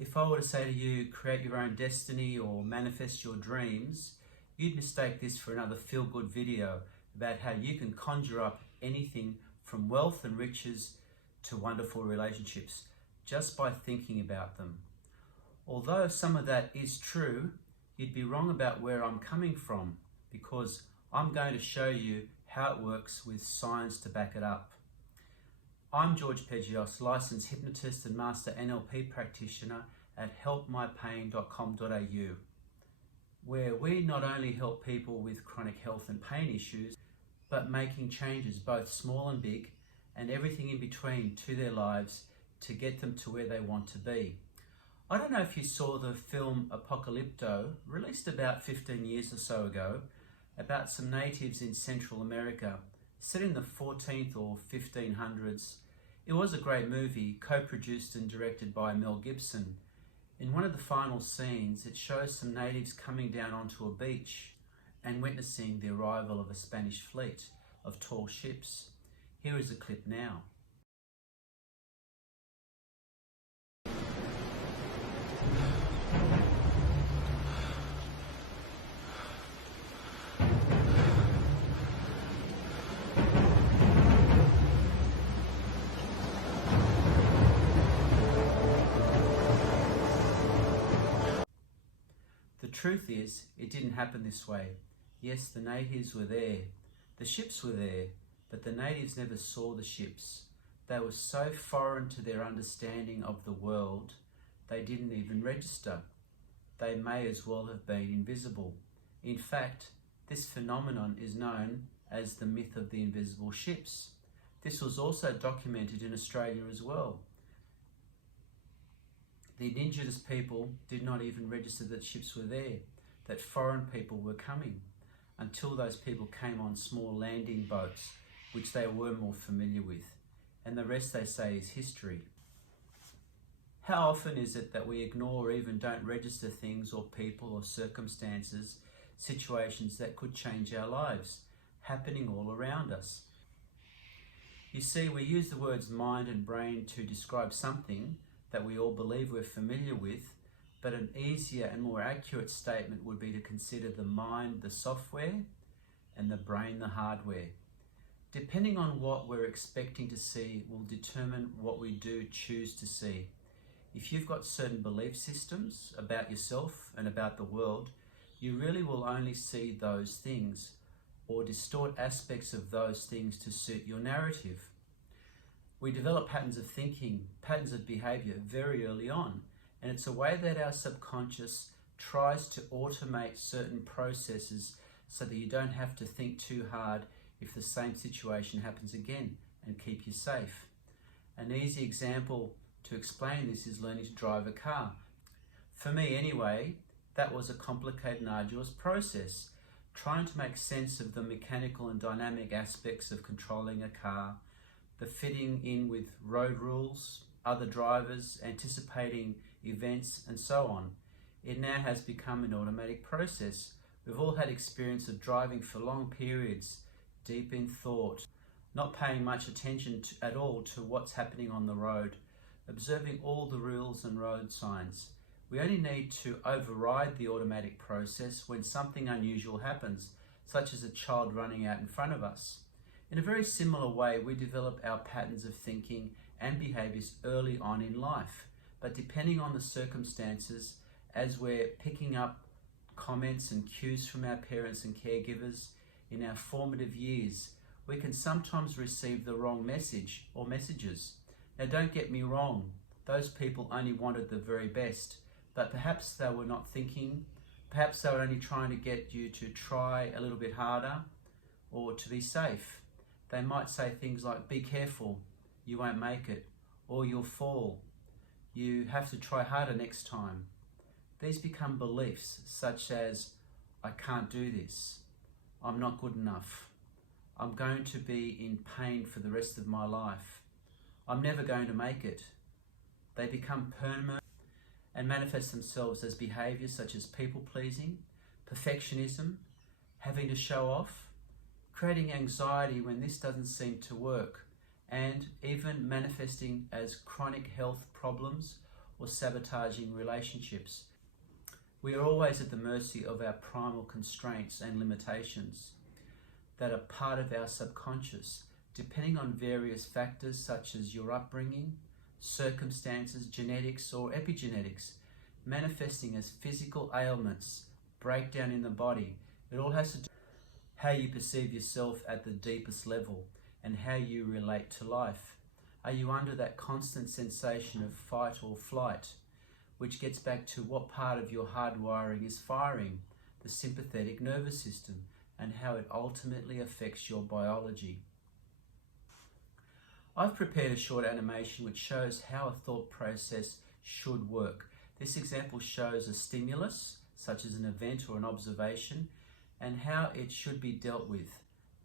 If I were to say to you, create your own destiny or manifest your dreams, you'd mistake this for another feel-good video about how you can conjure up anything from wealth and riches to wonderful relationships just by thinking about them. Although some of that is true, you'd be wrong about where I'm coming from, because I'm going to show you how it works with science to back it up. I'm George Pegios, licensed hypnotist and master NLP practitioner at helpmypain.com.au, where we not only help people with chronic health and pain issues, but making changes both small and big and everything in between to their lives to get them to where they want to be. I don't know if you saw the film Apocalypto, released about 15 years or so ago, about some natives in Central America, set in the 14th or 1500s. It was a great movie, co-produced and directed by Mel Gibson. In one of the final scenes, it shows some natives coming down onto a beach and witnessing the arrival of a Spanish fleet of tall ships. Here is a clip now. The truth is, it didn't happen this way. Yes, the natives were there, the ships were there, but the natives never saw the ships. They were so foreign to their understanding of the world, they didn't even register. They may as well have been invisible. In fact, this phenomenon is known as the myth of the invisible ships. This was also documented in Australia as well. The indigenous people did not even register that ships were there, that foreign people were coming, until those people came on small landing boats, which they were more familiar with. And the rest, they say, is history. How often is it that we ignore or even don't register things or people or circumstances, situations that could change our lives, happening all around us? You see, we use the words mind and brain to describe something that we all believe we're familiar with, but an easier and more accurate statement would be to consider the mind the software and the brain the hardware. Depending on what we're expecting to see will determine what we do choose to see. If you've got certain belief systems about yourself and about the world, you really will only see those things or distort aspects of those things to suit your narrative. We develop patterns of thinking, patterns of behavior very early on, and it's a way that our subconscious tries to automate certain processes so that you don't have to think too hard if the same situation happens again, and keep you safe. An easy example to explain this is learning to drive a car. For me anyway, that was a complicated and arduous process, trying to make sense of the mechanical and dynamic aspects of controlling a car, the fitting in with road rules, other drivers, anticipating events, and so on. It now has become an automatic process. We've all had experience of driving for long periods, deep in thought, not paying much attention at all to what's happening on the road, observing all the rules and road signs. We only need to override the automatic process when something unusual happens, such as a child running out in front of us. In a very similar way, we develop our patterns of thinking and behaviors early on in life, but depending on the circumstances, as we're picking up comments and cues from our parents and caregivers in our formative years, we can sometimes receive the wrong message or messages. Now, don't get me wrong, those people only wanted the very best, but perhaps they were not thinking, perhaps they were only trying to get you to try a little bit harder or to be safe. They might say things like, be careful, you won't make it, or you'll fall. You have to try harder next time. These become beliefs such as, I can't do this, I'm not good enough, I'm going to be in pain for the rest of my life, I'm never going to make it. They become permanent and manifest themselves as behaviors such as people-pleasing, perfectionism, having to show off, creating anxiety when this doesn't seem to work, and even manifesting as chronic health problems or sabotaging relationships. We are always at the mercy of our primal constraints and limitations that are part of our subconscious, depending on various factors such as your upbringing, circumstances, genetics or epigenetics, manifesting as physical ailments, breakdown in the body. It all has to do with how you perceive yourself at the deepest level and how you relate to life. Are you under that constant sensation of fight or flight, which gets back to what part of your hardwiring is firing, the sympathetic nervous system, and how it ultimately affects your biology. I've prepared a short animation which shows how a thought process should work. This example shows a stimulus, such as an event or an observation, and how it should be dealt with.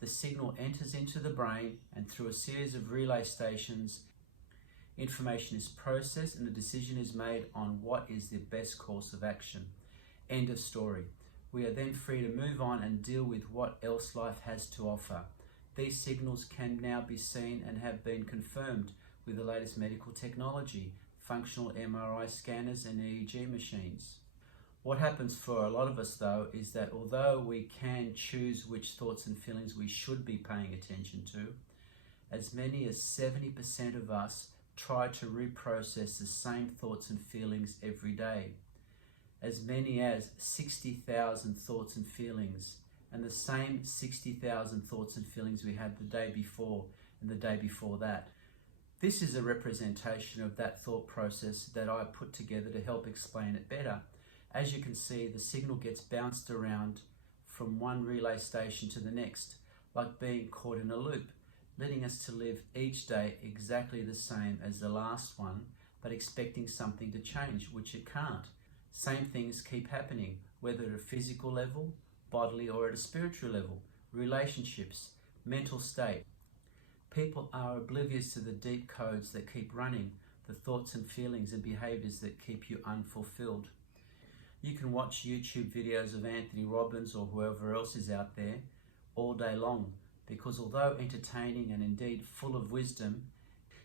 The signal enters into the brain, and through a series of relay stations, information is processed and a decision is made on what is the best course of action. End of story. We are then free to move on and deal with what else life has to offer. These signals can now be seen and have been confirmed with the latest medical technology, functional MRI scanners and EEG machines. What happens for a lot of us though is that although we can choose which thoughts and feelings we should be paying attention to, as many as 70% of us try to reprocess the same thoughts and feelings every day. As many as 60,000 thoughts and feelings, and the same 60,000 thoughts and feelings we had the day before and the day before that. This is a representation of that thought process that I put together to help explain it better. As you can see, the signal gets bounced around from one relay station to the next, like being caught in a loop, leading us to live each day exactly the same as the last one, but expecting something to change, which it can't. Same things keep happening, whether at a physical level, bodily, or at a spiritual level, relationships, mental state. People are oblivious to the deep codes that keep running, the thoughts and feelings and behaviors that keep you unfulfilled. You can watch YouTube videos of Anthony Robbins or whoever else is out there all day long, because although entertaining and indeed full of wisdom,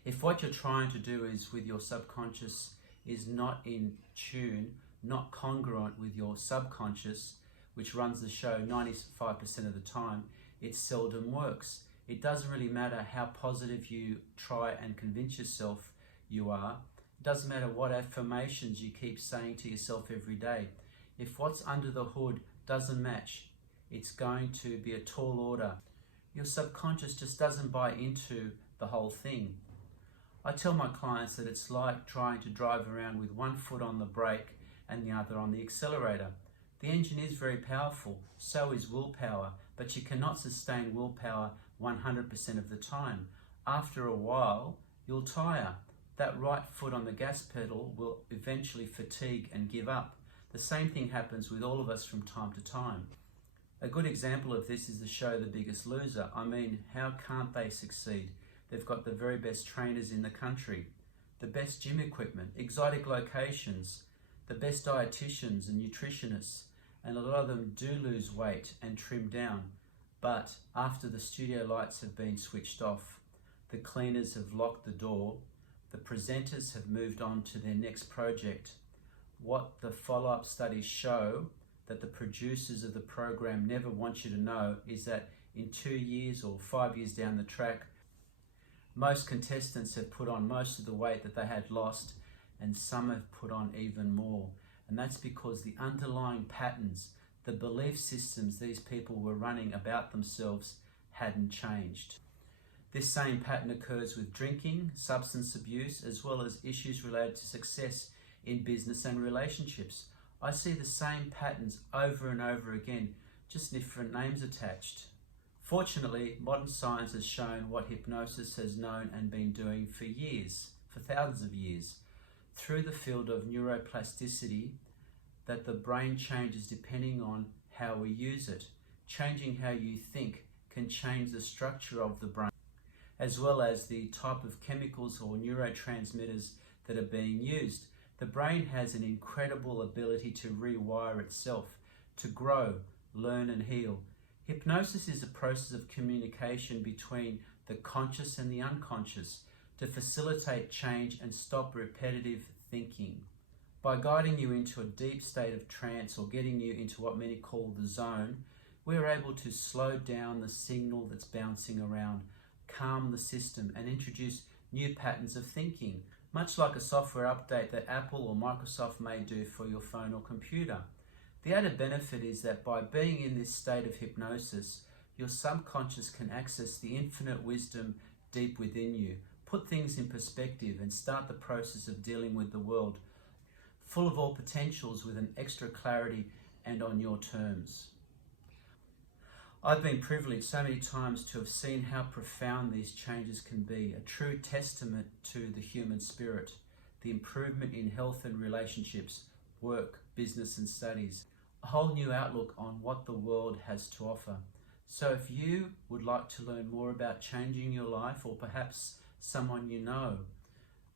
if what you're trying to do is with your subconscious is not in tune, not congruent with your subconscious, which runs the show 95% of the time, it seldom works. It doesn't really matter how positive you try and convince yourself you are. It doesn't matter what affirmations you keep saying to yourself every day. If what's under the hood doesn't match, it's going to be a tall order. Your subconscious just doesn't buy into the whole thing. I tell my clients that it's like trying to drive around with one foot on the brake and the other on the accelerator. The engine is very powerful, so is willpower, but you cannot sustain willpower 100% of the time. After a while, you'll tire. That right foot on the gas pedal will eventually fatigue and give up. The same thing happens with all of us from time to time. A good example of this is the show The Biggest Loser. I mean, how can't they succeed? They've got the very best trainers in the country, the best gym equipment, exotic locations, the best dietitians and nutritionists, and a lot of them do lose weight and trim down. But after the studio lights have been switched off, the cleaners have locked the door, the presenters have moved on to their next project. What the follow-up studies show that the producers of the program never want you to know is that in 2 years or 5 years down the track, most contestants have put on most of the weight that they had lost, and some have put on even more. And that's because the underlying patterns, the belief systems these people were running about themselves hadn't changed. This same pattern occurs with drinking, substance abuse, as well as issues related to success in business and relationships. I see the same patterns over and over again, just different names attached. Fortunately, modern science has shown what hypnosis has known and been doing for years, for thousands of years, through the field of neuroplasticity, that the brain changes depending on how we use it. Changing how you think can change the structure of the brain, as well as the type of chemicals or neurotransmitters that are being used. The brain has an incredible ability to rewire itself, to grow, learn and heal. Hypnosis is a process of communication between the conscious and the unconscious to facilitate change and stop repetitive thinking. By guiding you into a deep state of trance or getting you into what many call the zone, we're able to slow down the signal that's bouncing around, calm the system, and introduce new patterns of thinking, much like a software update that Apple or Microsoft may do for your phone or computer. The added benefit is that by being in this state of hypnosis, your subconscious can access the infinite wisdom deep within you, put things in perspective, and start the process of dealing with the world, full of all potentials with an extra clarity and on your terms. I've been privileged so many times to have seen how profound these changes can be, a true testament to the human spirit, the improvement in health and relationships, work, business and studies, a whole new outlook on what the world has to offer. So if you would like to learn more about changing your life, or perhaps someone you know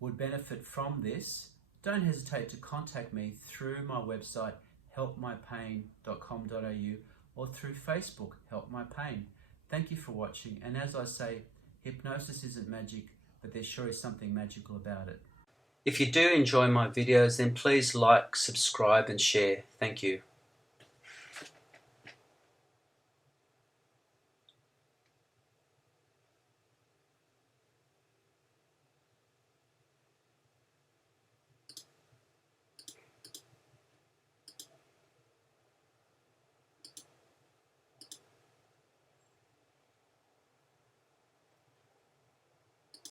would benefit from this, don't hesitate to contact me through my website helpmypain.com.au or through Facebook, Help My Pain. Thank you for watching, and as I say, hypnosis isn't magic, but there sure is something magical about it. If you do enjoy my videos, then please like, subscribe and share. Thank you.